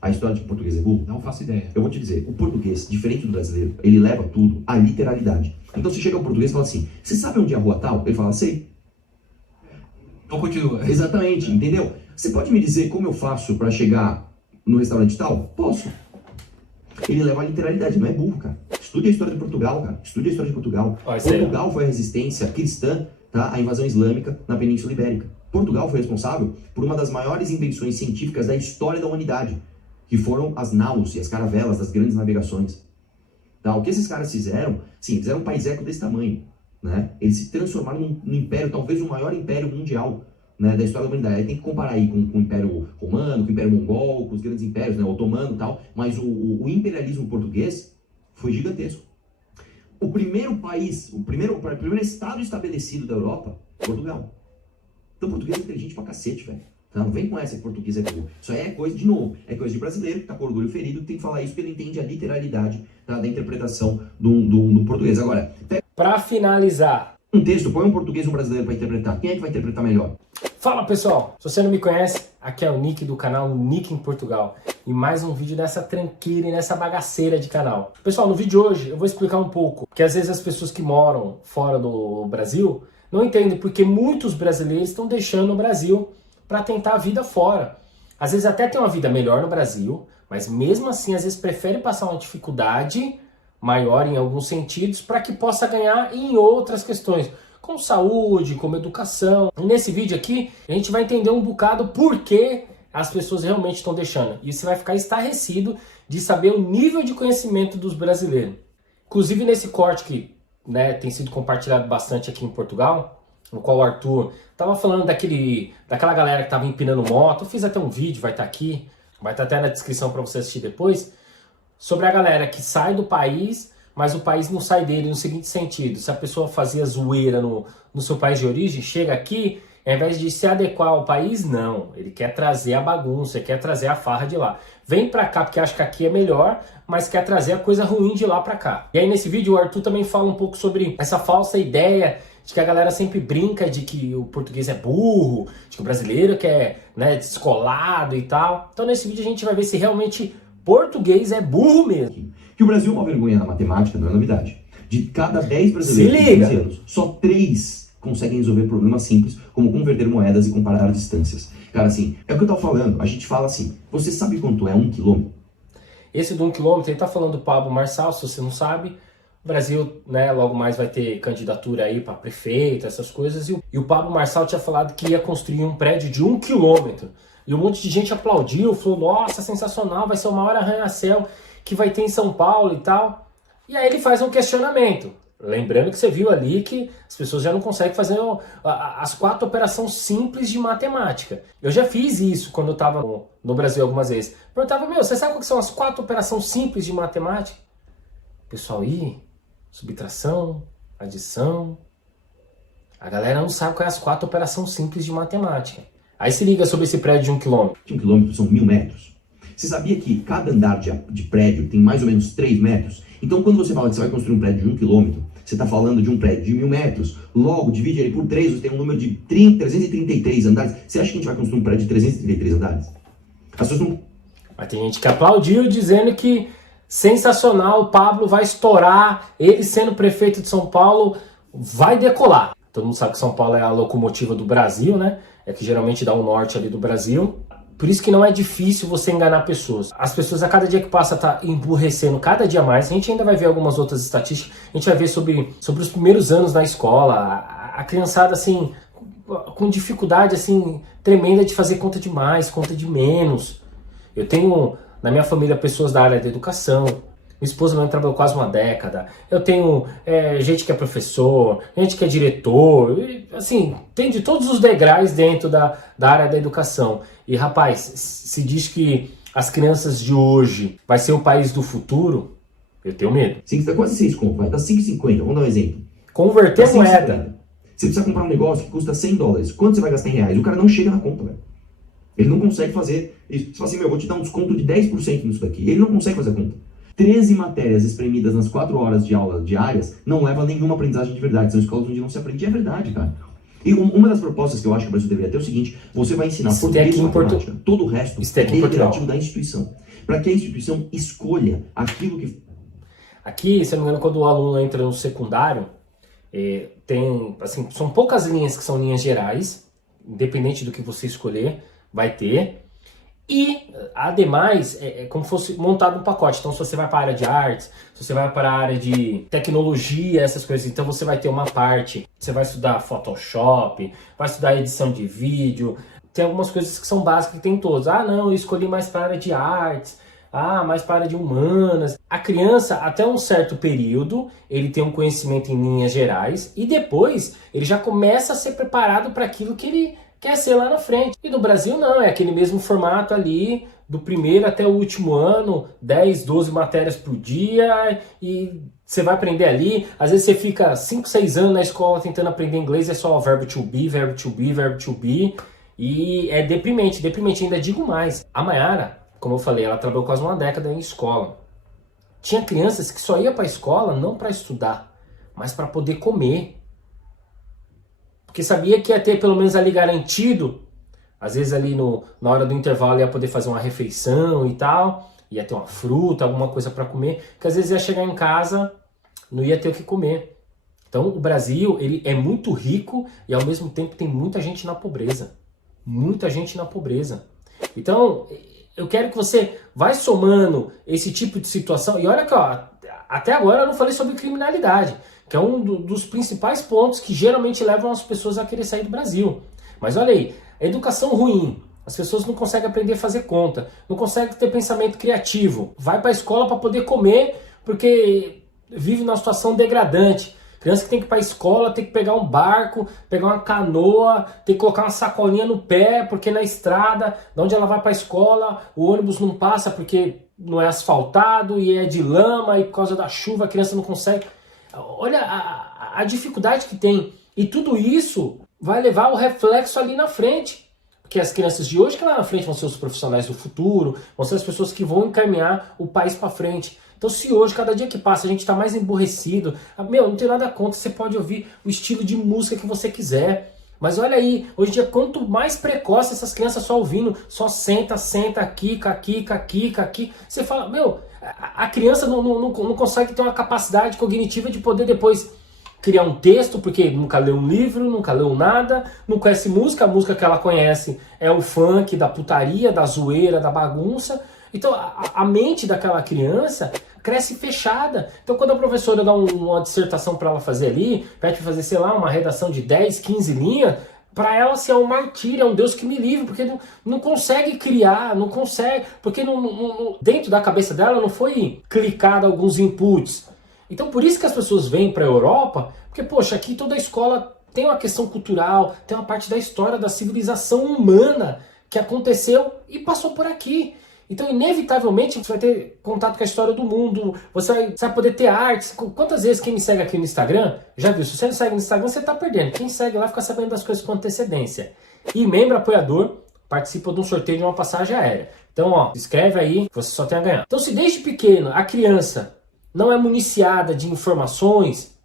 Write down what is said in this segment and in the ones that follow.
a história de que o português é burro? Não faço ideia. Eu vou te dizer, o português, diferente do brasileiro, ele leva tudo à literalidade. Então você chega ao português e fala assim, você sabe onde é a rua tal? Ele fala, sei. Então continua. Exatamente, entendeu? Você pode me dizer como eu faço para chegar no restaurante tal? Posso. Ele leva a literalidade, não é burro, cara. Estude a história de Portugal, cara. Estude a história de Portugal. Portugal foi a resistência cristã, tá, à invasão islâmica na Península Ibérica. Portugal foi responsável por uma das maiores invenções científicas da história da humanidade, que foram as naus e as caravelas das grandes navegações. Tá, o que esses caras fizeram? Sim, fizeram um paiseco desse tamanho, né? Eles se transformaram num império, talvez o maior império mundial, né, da história da humanidade. Aí tem que comparar aí com o Império Romano, com o Império Mongol, com os grandes impérios, né, Otomano e tal. Mas o imperialismo português foi gigantesco. O primeiro país, o primeiro estado estabelecido da Europa, Portugal. Então português é inteligente pra cacete, velho. Tá? Não vem com essa que português é burro. Isso aí é coisa, de novo, é coisa de brasileiro que tá com orgulho ferido, que tem que falar isso porque ele entende a literalidade, tá, da interpretação do português. Agora, para finalizar, um texto, põe um português e um brasileiro para interpretar. Quem é que vai interpretar melhor? Fala pessoal, se você não me conhece, aqui é o Nick do canal Nick em Portugal. E mais um vídeo dessa tranqueira e nessa bagaceira de canal. Pessoal, no vídeo de hoje eu vou explicar um pouco, que às vezes as pessoas que moram fora do Brasil não entendem porque muitos brasileiros estão deixando o Brasil para tentar a vida fora. Às vezes até tem uma vida melhor no Brasil, mas mesmo assim às vezes prefere passar uma dificuldade maior em alguns sentidos para que possa ganhar em outras questões, como saúde, como educação. E nesse vídeo aqui a gente vai entender um bocado por que as pessoas realmente estão deixando. E você vai ficar estarrecido de saber o nível de conhecimento dos brasileiros. Inclusive nesse corte que, né, tem sido compartilhado bastante aqui em Portugal, no qual o Arthur estava falando daquela galera que estava empinando moto. Eu fiz até um vídeo, vai estar aqui, vai estar até na descrição para você assistir depois, sobre a galera que sai do país, mas o país não sai dele no seguinte sentido: se a pessoa fazia zoeira no seu país de origem, chega aqui, ao invés de se adequar ao país, não. Ele quer trazer a bagunça, ele quer trazer a farra de lá. Vem pra cá porque acha que aqui é melhor, mas quer trazer a coisa ruim de lá pra cá. E aí nesse vídeo o Arthur também fala um pouco sobre essa falsa ideia de que a galera sempre brinca de que o português é burro, de que o brasileiro que é, né, descolado e tal. Então nesse vídeo a gente vai ver se realmente português é burro mesmo. Que o Brasil é uma vergonha na matemática, não é novidade. De cada 10 brasileiros, só 3 conseguem resolver problemas simples, como converter moedas e comparar distâncias. Cara, assim, é o que eu tava falando. A gente fala assim, você sabe quanto é 1 quilômetro? Esse do 1 quilômetro, ele tá falando do Pablo Marçal, se você não sabe. O Brasil, né, logo mais vai ter candidatura aí para prefeito, essas coisas. E o Pablo Marçal tinha falado que ia construir um prédio de 1 quilômetro. E um monte de gente aplaudiu, falou, nossa, sensacional, vai ser o maior arranha-céu que vai ter em São Paulo e tal. E aí ele faz um questionamento. Lembrando que você viu ali que as pessoas já não conseguem fazer as 4 operações simples de matemática. Eu já fiz isso quando eu estava no Brasil algumas vezes. Perguntava, você sabe quais são as 4 operações simples de matemática? Pessoal, subtração, adição. A galera não sabe quais são as 4 operações simples de matemática. Aí se liga sobre esse prédio de 1 quilômetro. 1 quilômetro são 1000 metros. Você sabia que cada andar de prédio tem mais ou menos 3 metros? Então quando você fala que você vai construir um prédio de 1 quilômetro, você está falando de um prédio de 1000 metros, logo divide ele por 3, você tem um número de 333 andares. Você acha que a gente vai construir um prédio de 333 andares? As pessoas não... Mas tem gente que aplaudiu dizendo que sensacional, o Pablo vai estourar, ele sendo prefeito de São Paulo vai decolar. Todo mundo sabe que São Paulo é a locomotiva do Brasil, né? É que geralmente dá o norte ali do Brasil. Por isso que não é difícil você enganar pessoas. As pessoas a cada dia que passa tá emburrecendo cada dia mais. A gente ainda vai ver algumas outras estatísticas. A gente vai ver sobre os primeiros anos na escola. A criançada, assim, com dificuldade, assim, tremenda de fazer conta de mais, conta de menos. Eu tenho na minha família pessoas da área da educação. Minha esposa mesmo trabalhou quase uma década. Eu tenho gente que é professor, gente que é diretor, assim, tem de todos os degraus dentro da área da educação. E rapaz, se diz que as crianças de hoje vai ser o país do futuro, eu tenho medo. Sim, está quase 6 conto, vai dar 5,50, vamos dar um exemplo. Converter moeda. Você precisa comprar um negócio que custa $100, quanto você vai gastar em reais? O cara não chega na conta, velho. Ele não consegue fazer isso. Você fala assim, eu vou te dar um desconto de 10% nisso daqui. Ele não consegue fazer a conta. 13 matérias espremidas nas 4 horas de aula diárias não levam a nenhuma aprendizagem de verdade. São escolas onde não se aprende, é verdade, cara. E uma das propostas que eu acho que o Brasil deveria ter é o seguinte: você vai ensinar português e matemática, todo o resto é deliberativo da instituição, para que a instituição escolha aquilo que... Aqui, se não me engano, quando o aluno entra no secundário, tem, assim, são poucas linhas que são linhas gerais, independente do que você escolher, vai ter. E, ademais, é como se fosse montado um pacote. Então, se você vai para a área de artes, se você vai para a área de tecnologia, essas coisas, então você vai ter uma parte, você vai estudar Photoshop, vai estudar edição de vídeo, tem algumas coisas que são básicas que tem todos. Ah, não, eu escolhi mais para a área de artes, mais para a área de humanas. A criança, até um certo período, ele tem um conhecimento em linhas gerais e depois ele já começa a ser preparado para aquilo que ele quer ser lá na frente. E no Brasil não, é aquele mesmo formato ali, do primeiro até o último ano, 10, 12 matérias por dia, e você vai aprender ali. Às vezes você fica 5, 6 anos na escola tentando aprender inglês, é só verbo to be, verbo to be, verbo to be, e é deprimente, deprimente. Ainda digo mais, a Mayara, como eu falei, ela trabalhou quase uma década em escola. Tinha crianças que só iam para a escola não para estudar, mas para poder comer. Porque sabia que ia ter pelo menos ali garantido, às vezes ali na hora do intervalo ia poder fazer uma refeição e tal, ia ter uma fruta, alguma coisa para comer, que às vezes ia chegar em casa, não ia ter o que comer. Então o Brasil, ele é muito rico e ao mesmo tempo tem muita gente na pobreza. Muita gente na pobreza. Então eu quero que você vai somando esse tipo de situação, e olha que ó, até agora eu não falei sobre criminalidade, que é um dos principais pontos que geralmente levam as pessoas a querer sair do Brasil. Mas olha aí, a educação ruim, as pessoas não conseguem aprender a fazer conta, não conseguem ter pensamento criativo, vai para a escola para poder comer, porque vive numa situação degradante. Criança que tem que ir para a escola, tem que pegar um barco, pegar uma canoa, tem que colocar uma sacolinha no pé, porque na estrada, de onde ela vai para a escola, o ônibus não passa porque não é asfaltado e é de lama, e por causa da chuva a criança não consegue. Olha a dificuldade que tem. E tudo isso vai levar o reflexo ali na frente. Porque as crianças de hoje que lá na frente vão ser os profissionais do futuro, vão ser as pessoas que vão encaminhar o país para frente. Então se hoje, cada dia que passa, a gente está mais emborrecido, não tem nada contra, você pode ouvir o estilo de música que você quiser. Mas olha aí, hoje em dia, quanto mais precoce essas crianças só ouvindo, só senta, aqui, aqui. Você fala, a criança não consegue ter uma capacidade cognitiva de poder depois criar um texto, porque nunca leu um livro, nunca leu nada, não conhece música, a música que ela conhece é o funk, da putaria, da zoeira, da bagunça. Então a mente daquela criança cresce fechada. Então quando a professora dá uma dissertação para ela fazer ali, pede para fazer, sei lá, uma redação de 10, 15 linhas, para ela assim, é um martírio, é um Deus que me livre, porque não consegue criar, não consegue, porque dentro da cabeça dela não foi clicado alguns inputs. Então por isso que as pessoas vêm para a Europa, porque poxa, aqui toda a escola tem uma questão cultural, tem uma parte da história da civilização humana que aconteceu e passou por aqui. Então, inevitavelmente, você vai ter contato com a história do mundo, você vai poder ter artes. Quantas vezes quem me segue aqui no Instagram, já viu, se você não segue no Instagram, você está perdendo. Quem segue lá fica sabendo das coisas com antecedência. E membro apoiador participa de um sorteio de uma passagem aérea. Então, ó, escreve aí, você só tem a ganhar. Então, se desde pequeno a criança não é municiada de informações,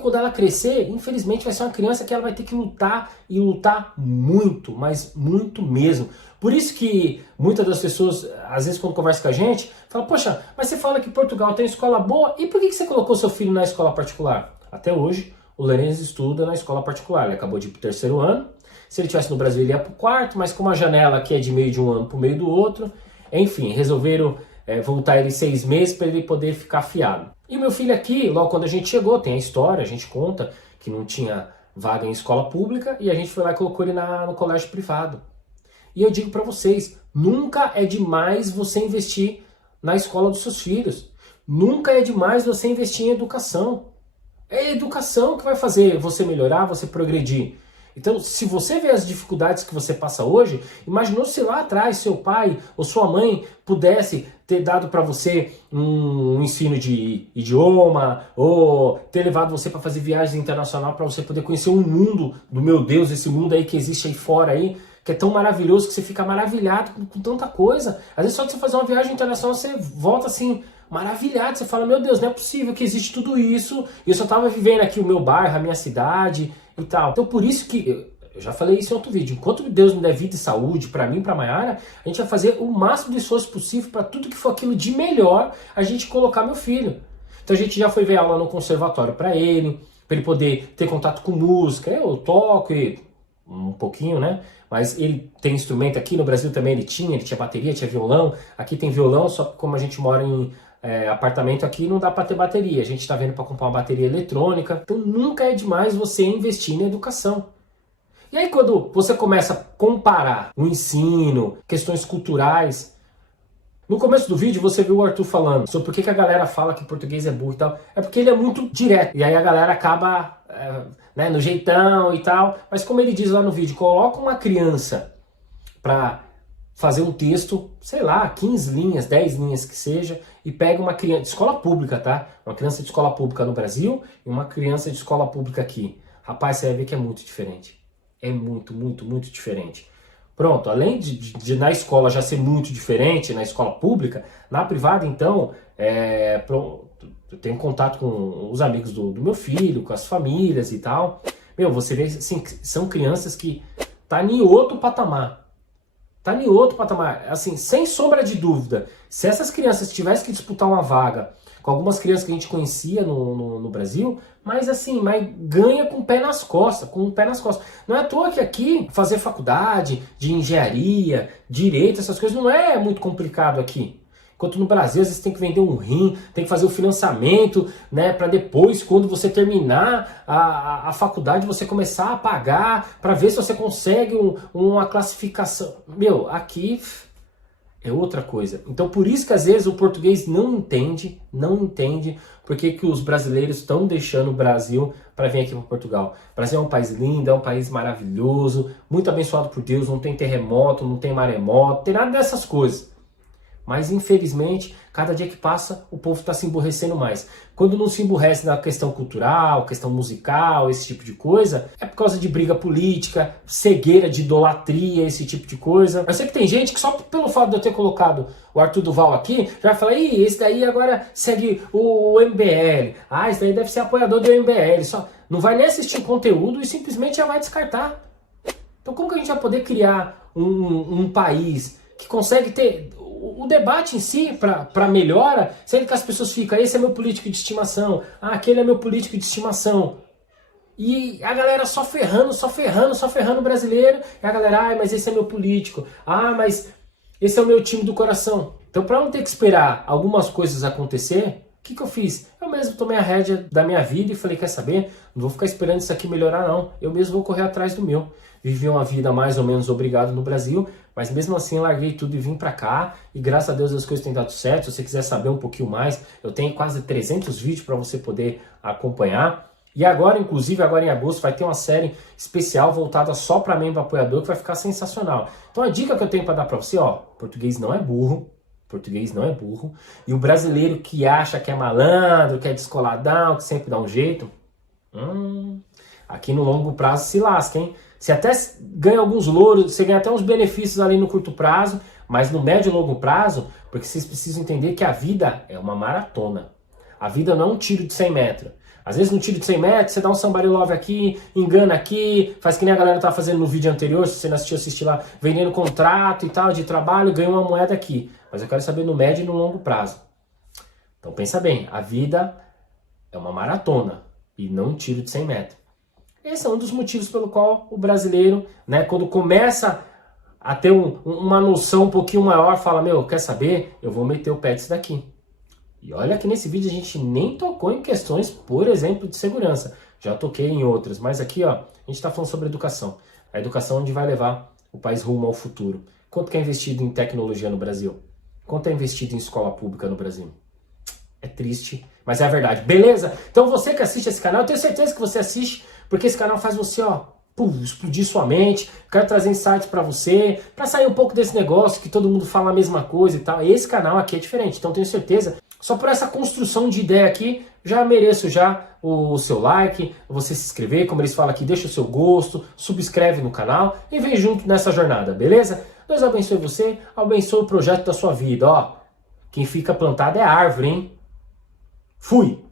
quando ela crescer, infelizmente vai ser uma criança que ela vai ter que lutar e lutar muito, mas muito mesmo. Por isso que muitas das pessoas, às vezes quando conversa com a gente, falam, poxa, mas você fala que Portugal tem escola boa, e por que você colocou seu filho na escola particular? Até hoje, o Lourenço estuda na escola particular, ele acabou de ir para o 3º ano, se ele estivesse no Brasil ele ia para o 4º, mas como a janela aqui é de meio de um ano para o meio do outro, enfim, resolveram voltar ele 6 meses para ele poder ficar afiado. E meu filho aqui, logo quando a gente chegou, tem a história, a gente conta que não tinha vaga em escola pública e a gente foi lá e colocou ele no colégio privado. E eu digo para vocês, nunca é demais você investir na escola dos seus filhos. Nunca é demais você investir em educação. É a educação que vai fazer você melhorar, você progredir. Então, se você vê as dificuldades que você passa hoje, imaginou se lá atrás seu pai ou sua mãe pudesse ter dado para você um ensino de idioma, ou ter levado você para fazer viagens internacionais para você poder conhecer um mundo do meu Deus, esse mundo aí que existe aí fora aí, que é tão maravilhoso que você fica maravilhado com tanta coisa. Às vezes só de você fazer uma viagem internacional você volta assim maravilhado, você fala, meu Deus, não é possível que existe tudo isso, e eu só estava vivendo aqui o meu bairro, a minha cidade. e tal. Então por isso que, eu já falei isso em outro vídeo, enquanto Deus me der vida e saúde para mim e para Mayara, a gente vai fazer o máximo de esforço possível para tudo que for aquilo de melhor a gente colocar meu filho. Então a gente já foi ver aula no conservatório para ele poder ter contato com música. Eu toco um pouquinho, né? Mas ele tem instrumento aqui, no Brasil também ele tinha bateria, tinha violão. Aqui tem violão, só que como a gente mora em apartamento aqui, não dá para ter bateria. A gente está vendo para comprar uma bateria eletrônica. Então nunca é demais você investir na educação. E aí quando você começa a comparar o ensino, questões culturais... No começo do vídeo você viu o Arthur falando sobre por que a galera fala que português é burro e tal. É porque ele é muito direto. E aí a galera acaba né, no jeitão e tal. Mas como ele diz lá no vídeo, coloca uma criança para fazer um texto, sei lá, 15 linhas, 10 linhas que seja, e pega uma criança de escola pública, tá? Uma criança de escola pública no Brasil e uma criança de escola pública aqui. Rapaz, você vai ver que é muito diferente. É muito, muito, muito diferente. Pronto, além de na escola já ser muito diferente, na escola pública, na privada, então, eu tenho contato com os amigos do meu filho, com as famílias e tal. Meu, você vê, assim, são crianças que tá em outro patamar. Tá em outro patamar. Assim, sem sombra de dúvida, se essas crianças tivessem que disputar uma vaga com algumas crianças que a gente conhecia no Brasil, mas assim, ganha com o pé nas costas, Não é à toa que aqui fazer faculdade de engenharia, direito, essas coisas não é muito complicado aqui. Enquanto no Brasil, às vezes tem que vender um rim, tem que fazer o financiamento, né, para depois, quando você terminar a faculdade, você começar a pagar para ver se você consegue uma classificação. Meu, aqui é outra coisa. Então por isso que às vezes o português não entende porque que os brasileiros estão deixando o Brasil para vir aqui para Portugal. O Brasil é um país lindo, é um país maravilhoso, muito abençoado por Deus, não tem terremoto, não tem maremoto, não tem nada dessas coisas. Mas infelizmente, cada dia que passa, o povo está se emburrecendo mais. Quando não se emburrece na questão cultural, questão musical, esse tipo de coisa, é por causa de briga política, cegueira de idolatria, esse tipo de coisa. Eu sei que tem gente que só pelo fato de eu ter colocado o Arthur Duval aqui, já vai falar, ih, esse daí agora segue o MBL. Ah, esse daí deve ser apoiador do MBL. Só não vai nem assistir o conteúdo e simplesmente já vai descartar. Então como que a gente vai poder criar um país que consegue ter... O debate em si, para melhora, sendo que as pessoas ficam, esse é meu político de estimação, aquele é meu político de estimação. E a galera só ferrando o brasileiro, e a galera, mas esse é meu político, mas esse é o meu time do coração. Então para não ter que esperar algumas coisas acontecer, o que eu fiz? Eu mesmo tomei a rédea da minha vida e falei, quer saber? Não vou ficar esperando isso aqui melhorar não, eu mesmo vou correr atrás do meu. Vivi uma vida mais ou menos obrigado no Brasil, mas mesmo assim larguei tudo e vim pra cá, e graças a Deus as coisas têm dado certo. Se você quiser saber um pouquinho mais, eu tenho quase 300 vídeos para você poder acompanhar. E agora, inclusive, agora em agosto, vai ter uma série especial voltada só para membro apoiador, que vai ficar sensacional. Então a dica que eu tenho para dar para você, português não é burro, e o brasileiro que acha que é malandro, que é descoladão, que sempre dá um jeito, aqui no longo prazo se lasca, hein? Você até ganha alguns louros, você ganha até uns benefícios ali no curto prazo, mas no médio e longo prazo, porque vocês precisam entender que a vida é uma maratona. A vida não é um tiro de 100 metros. Às vezes no tiro de 100 metros, você dá um somebody love aqui, engana aqui, faz que nem a galera tá fazendo no vídeo anterior, se você não assistiu, assiste lá, vendendo contrato e tal, de trabalho, ganha uma moeda aqui. Mas eu quero saber no médio e no longo prazo. Então pensa bem, a vida é uma maratona e não um tiro de 100 metros. Esse é um dos motivos pelo qual o brasileiro, né, quando começa a ter uma noção um pouquinho maior, fala, meu, quer saber? Eu vou meter o pé disso daqui. E olha que nesse vídeo a gente nem tocou em questões, por exemplo, de segurança. Já toquei em outras, mas aqui a gente está falando sobre educação. A educação onde vai levar o país rumo ao futuro. Quanto que é investido em tecnologia no Brasil? Quanto é investido em escola pública no Brasil? É triste, mas é a verdade. Beleza? Então você que assiste esse canal, eu tenho certeza que você assiste, porque esse canal faz você, explodir sua mente. Quero trazer insights para você, para sair um pouco desse negócio que todo mundo fala a mesma coisa e tal. Esse canal aqui é diferente, então tenho certeza, só por essa construção de ideia aqui, já mereço o seu like, você se inscrever, como eles falam aqui, deixa o seu gosto, subscreve no canal e vem junto nessa jornada, beleza? Deus abençoe você, abençoe o projeto da sua vida, Quem fica plantado é árvore, hein? Fui!